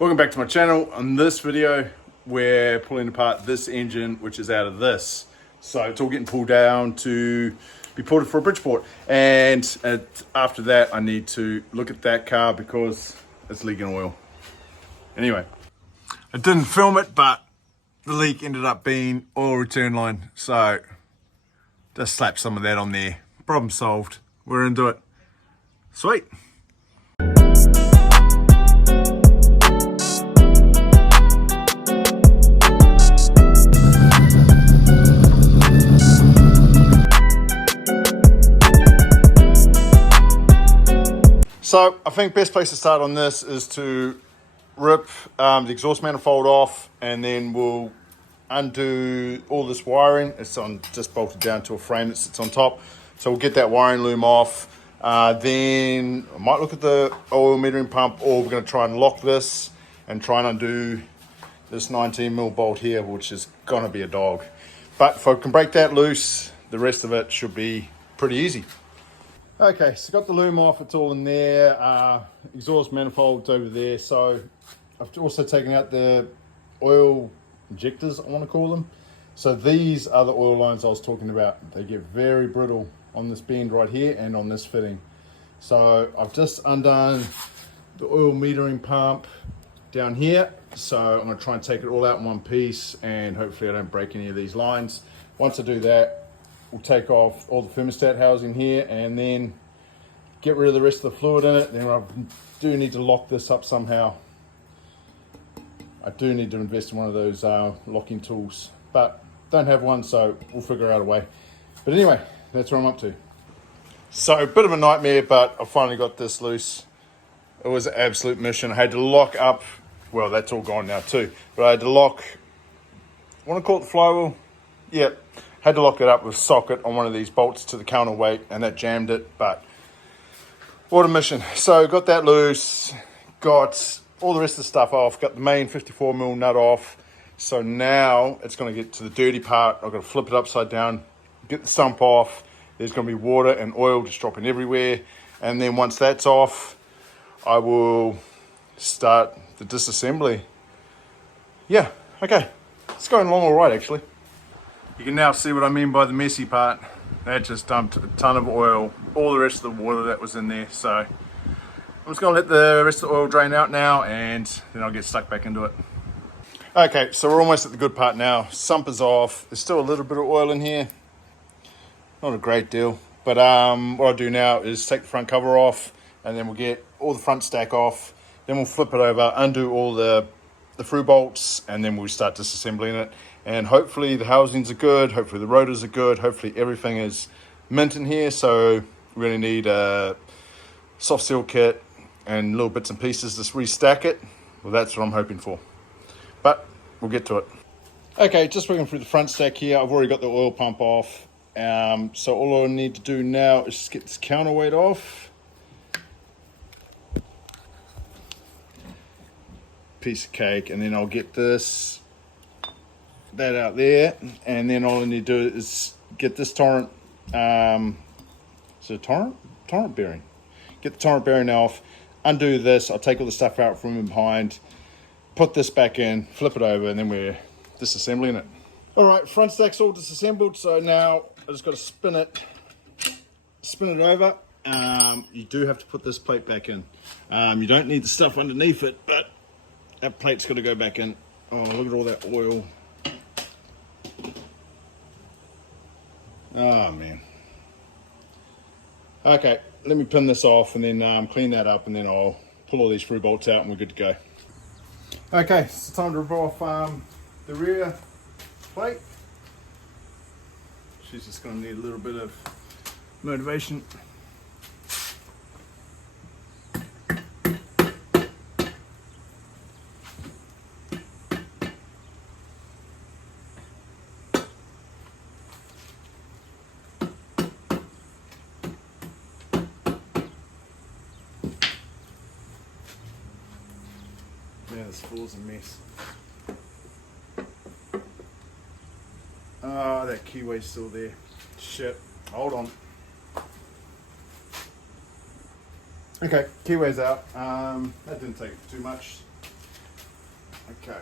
Welcome back to my channel. On this video, we're pulling apart this engine, which is out of this. So it's all getting pulled down to be ported for a Bridgeport. And after that, I need to look at that car because it's leaking oil. Anyway, I didn't film it, but the leak ended up being oil return line. So just slap some of that on there. Problem solved. We're into it. Sweet. So I think best place to start on this is to rip the exhaust manifold off, and then we'll undo all this wiring. It's just bolted down to a frame that sits on top. So we'll get that wiring loom off. Then I might look at the oil metering pump, or we're going to try and lock this and try and undo this 19mm bolt here, which is going to be a dog. But if I can break that loose, the rest of it should be pretty easy. Okay, so got the loom off, it's all in there. Exhaust manifold's over there. So I've also taken out the oil injectors, I want to call them. So these are the oil lines I was talking about. They get very brittle on this bend right here and on this fitting. So I've just undone the oil metering pump down here. So I'm going to try and take it all out in one piece, and hopefully I don't break any of these lines. Once I do that, we'll take off all the thermostat housing here and then get rid of the rest of the fluid in it. Then I do need to lock this up somehow. I do need to invest in one of those locking tools, but don't have one, so we'll figure out a way. But anyway, that's what I'm up to. So a bit of a nightmare, but I finally got this loose. It was an absolute mission. I had to lock up, well, that's all gone now too, but I had to lock, I want to call it the flywheel? Yep. Had to lock it up with a socket on one of these bolts to the counterweight, and that jammed it, but what a mission. So got that loose, got all the rest of the stuff off, got the main 54mm nut off. So now it's going to get to the dirty part. I've got to flip it upside down, get the sump off. There's going to be water and oil just dropping everywhere. And then once that's off, I will start the disassembly. Yeah, okay. It's going along all right, actually. You can now see what I mean by the messy part. That just dumped a ton of oil, all the rest of the water that was in there. So I'm just going to let the rest of the oil drain out now, and then I'll get stuck back into it. Okay, so we're almost at the good part now. Sump is off. There's still a little bit of oil in here. Not a great deal. But what I'll do now is take the front cover off, and then we'll get all the front stack off. Then we'll flip it over, undo all the through bolts, and then we'll start disassembling it. And hopefully the housings are good, hopefully the rotors are good, hopefully everything is mint in here. So we really need a soft seal kit and little bits and pieces to restack it. Well, that's what I'm hoping for. But we'll get to it. Okay, just working through the front stack here. I've already got the oil pump off. So all I need to do now is just get this counterweight off. Piece of cake, and then I'll get that out there, and then all I need to do is get this torrent torrent bearing. Get the torrent bearing off, undo this. I'll take all the stuff out from behind, put this back in, flip it over, and then we're disassembling it. All right, front stack's all disassembled, so now I just got to spin it over. You do have to put this plate back in. You don't need the stuff underneath it, but that plate's got to go back in. Oh, look at all that oil. Oh man. Okay, let me pin this off and then clean that up, and then I'll pull all these through bolts out and we're good to go. Okay, so it's time to rip off the rear plate. She's just going to need a little bit of motivation. Yeah, this floor's a mess. Oh, that keyway's still there. Shit. Hold on. Okay, keyway's out. That didn't take too much. Okay.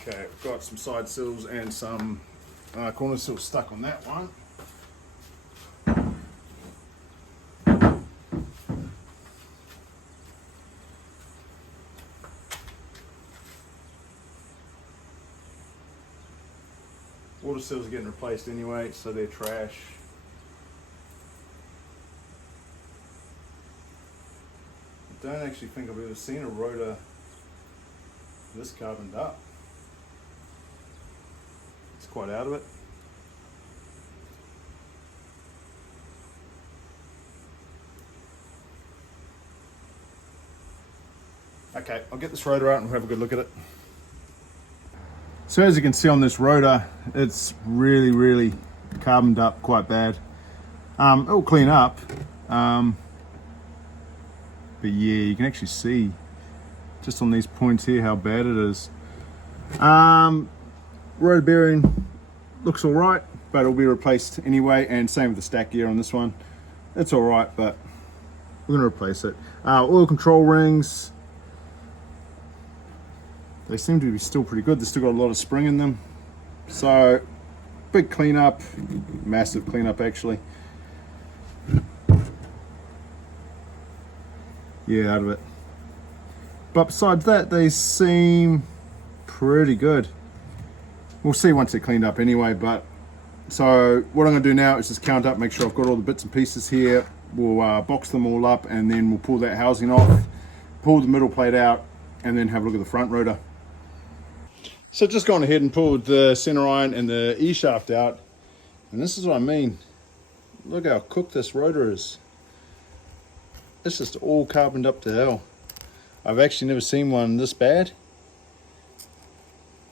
Okay, I've got some side sills and some corner sills stuck on that one. Water sills are getting replaced anyway, so they're trash. I don't actually think I've ever seen a rotor this carboned up. It's quite out of it. Okay, I'll get this rotor out and we'll have a good look at it. So as you can see on this rotor, it's really carboned up quite bad. It'll clean up, but yeah, you can actually see just on these points here how bad it is. Rotor bearing looks all right, but it'll be replaced anyway, and same with the stack gear on this one. It's all right, but we're going to replace it. Oil control rings, they seem to be still pretty good. They've still got a lot of spring in them. So, big cleanup, massive cleanup actually. Yeah, out of it. But besides that, they seem pretty good. We'll see once they're cleaned up anyway, but so what I'm going to do now is just count up, make sure I've got all the bits and pieces here. We'll box them all up and then we'll pull that housing off, pull the middle plate out, and then have a look at the front rotor. So just gone ahead and pulled the center iron and the E-shaft out, and this is what I mean. Look how cooked this rotor is. It's just all carboned up to hell. I've actually never seen one this bad.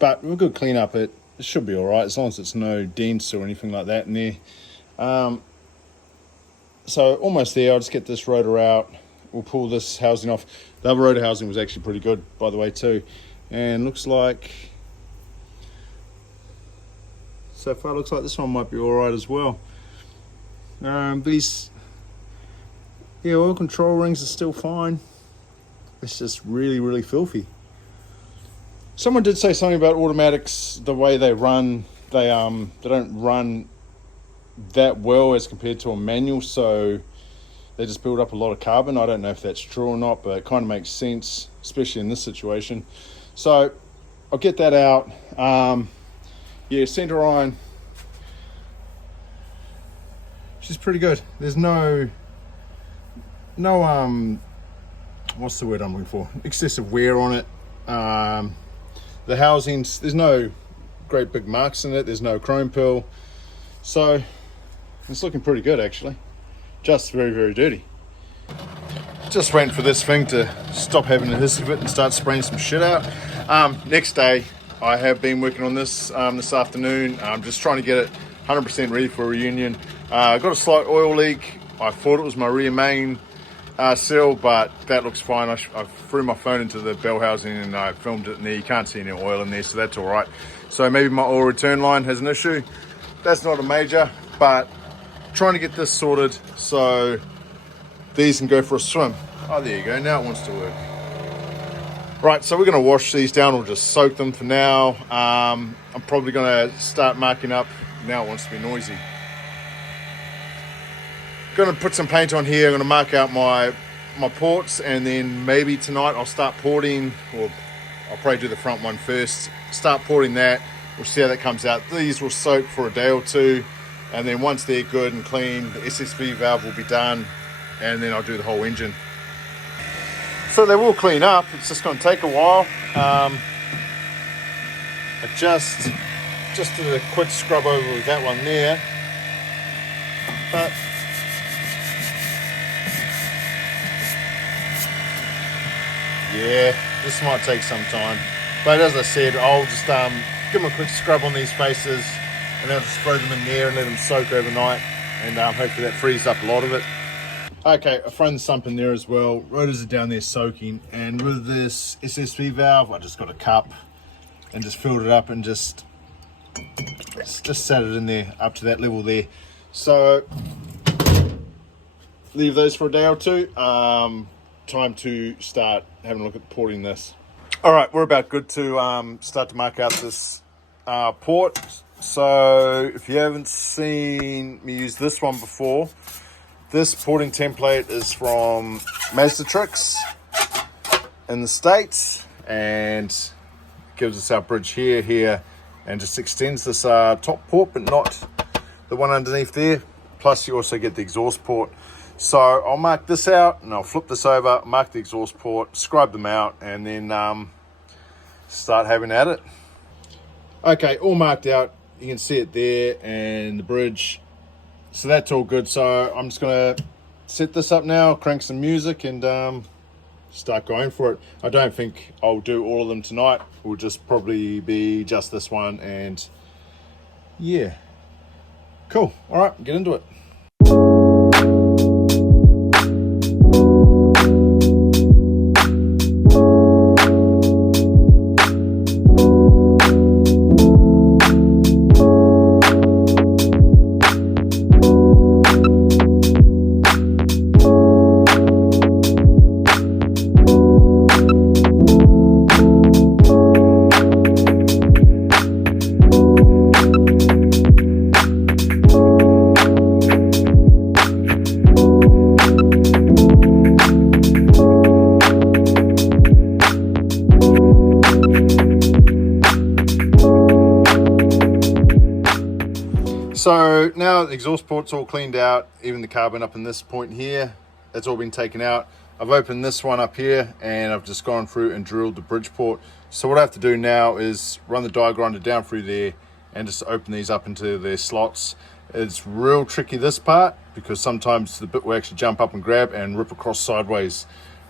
But we're good clean up. It should be all right as long as it's no dents or anything like that in there. So almost there. I'll just get this rotor out. We'll pull this housing off. The other rotor housing was actually pretty good, by the way, too. And looks like, so far looks like this one might be all right as well. These, yeah, oil control rings are still fine. It's just really filthy. Someone did say something about automatics, the way they run, they don't run that well as compared to a manual, so they just build up a lot of carbon. I don't know if that's true or not, but it kind of makes sense, especially in this situation. So I'll get that out. Yeah, center iron, she's pretty good. There's no what's the word I'm looking for? Excessive wear on it. The housings, there's no great big marks in it. There's no chrome pearl. So it's looking pretty good actually. Just very dirty. Just waiting for this thing to stop having a hiss of it and start spraying some shit out. Next day, I have been working on this this afternoon. I'm just trying to get it 100% ready for a reunion. Got a slight oil leak. I thought it was my rear main seal, but that looks fine. I threw my phone into the bell housing and I filmed it in there. You can't see any oil in there, so that's all right. So maybe my oil return line has an issue. That's not a major, but trying to get this sorted so these can go for a swim. Oh, there you go. Now it wants to work. Right, so we're going to wash these down or just soak them for now. I'm probably going to start marking up. Now it wants to be noisy. Going to put some paint on here. I'm going to mark out my ports, and then maybe tonight I'll start porting, or I'll probably do the front one first. Start porting that. We'll see how that comes out. These will soak for a day or two, and then once they're good and clean, the SSV valve will be done, and then I'll do the whole engine. So they will clean up. It's just going to take a while. I just did a quick scrub over with that one there, but yeah, this might take some time. But as I said, I'll just give them a quick scrub on these faces, and then I'll just throw them in there and let them soak overnight, and hopefully that frees up a lot of it. Okay, I've thrown the sump in there as well. Rotors are down there soaking, and with this SSV valve, I just got a cup and just filled it up and just set it in there up to that level there. So leave those for a day or two. Time to start having a look at porting this. All right, we're about good to start to mark out this port. So if you haven't seen me use this one before, this porting template is from Mazda Tricks in the States, and gives us our bridge here, and just extends this top port, but not the one underneath there. Plus you also get the exhaust port. So I'll mark this out and I'll flip this over, mark the exhaust port, scribe them out, and then start having at it. Okay, all marked out. You can see it there, and the bridge. So that's all good. So I'm just gonna set this up now, crank some music, and start going for it. I don't think I'll do all of them tonight. We'll just probably be just this one, and yeah. Cool. All right, get into it. So now the exhaust port's all cleaned out, even the carbon up in this point here, it's all been taken out. I've opened this one up here, and I've just gone through and drilled the bridge port. So what I have to do now is run the die grinder down through there and just open these up into their slots. It's real tricky, this part, because sometimes the bit will actually jump up and grab and rip across sideways,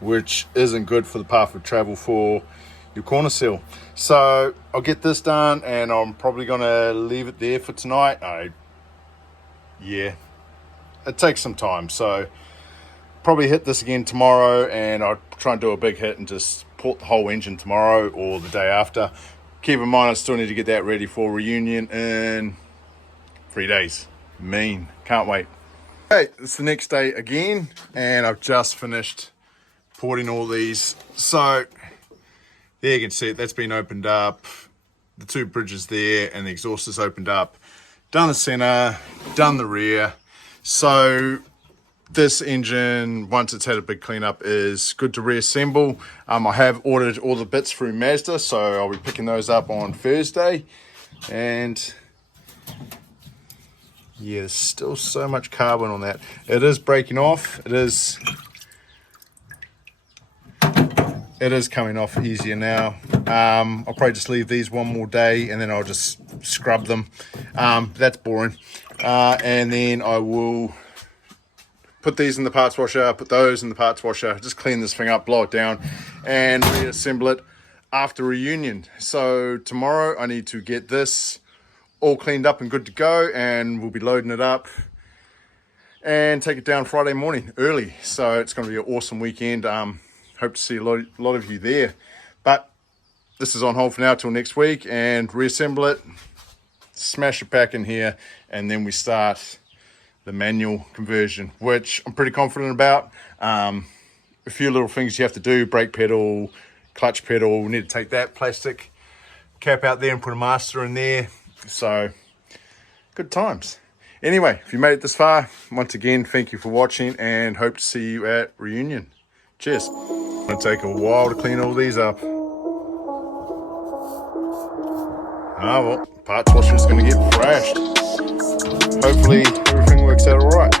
which isn't good for the path of travel for your corner seal. So I'll get this done, and I'm probably gonna leave it there for tonight. Yeah, it takes some time, so probably hit this again tomorrow, and I'll try and do a big hit and just port the whole engine tomorrow or the day after. Keep in mind I still need to get that ready for reunion in 3 days. Mean, can't wait. Okay, it's the next day again, and I've just finished porting all these. So there you can see it, that's been opened up, the two bridges there, and the exhaust is opened up. Done the center, done the rear. So this engine, once it's had a big cleanup, is good to reassemble. I have ordered all the bits through Mazda, so I'll be picking those up on Thursday. And yeah, there's still so much carbon on that. It is breaking off. It is coming off easier now. I'll probably just leave these one more day, and then I'll just scrub them. That's boring. And then I will put these in the parts washer, put those in the parts washer, just clean this thing up, blow it down, and reassemble it after reunion. So tomorrow I need to get this all cleaned up and good to go, and we'll be loading it up and take it down Friday morning early. So it's going to be an awesome weekend. Hope to see a lot of you there. But this is on hold for now till next week, and reassemble it, smash it back in here, and then we start the manual conversion, which I'm pretty confident about. A few little things you have to do: brake pedal, clutch pedal. We need to take that plastic cap out there and put a master in there. So good times. Anyway, if you made it this far, once again, thank you for watching, and hope to see you at reunion. Cheers. It's gonna take a while to clean all these up. Well, parts washer's gonna get thrashed. Hopefully everything works out all right.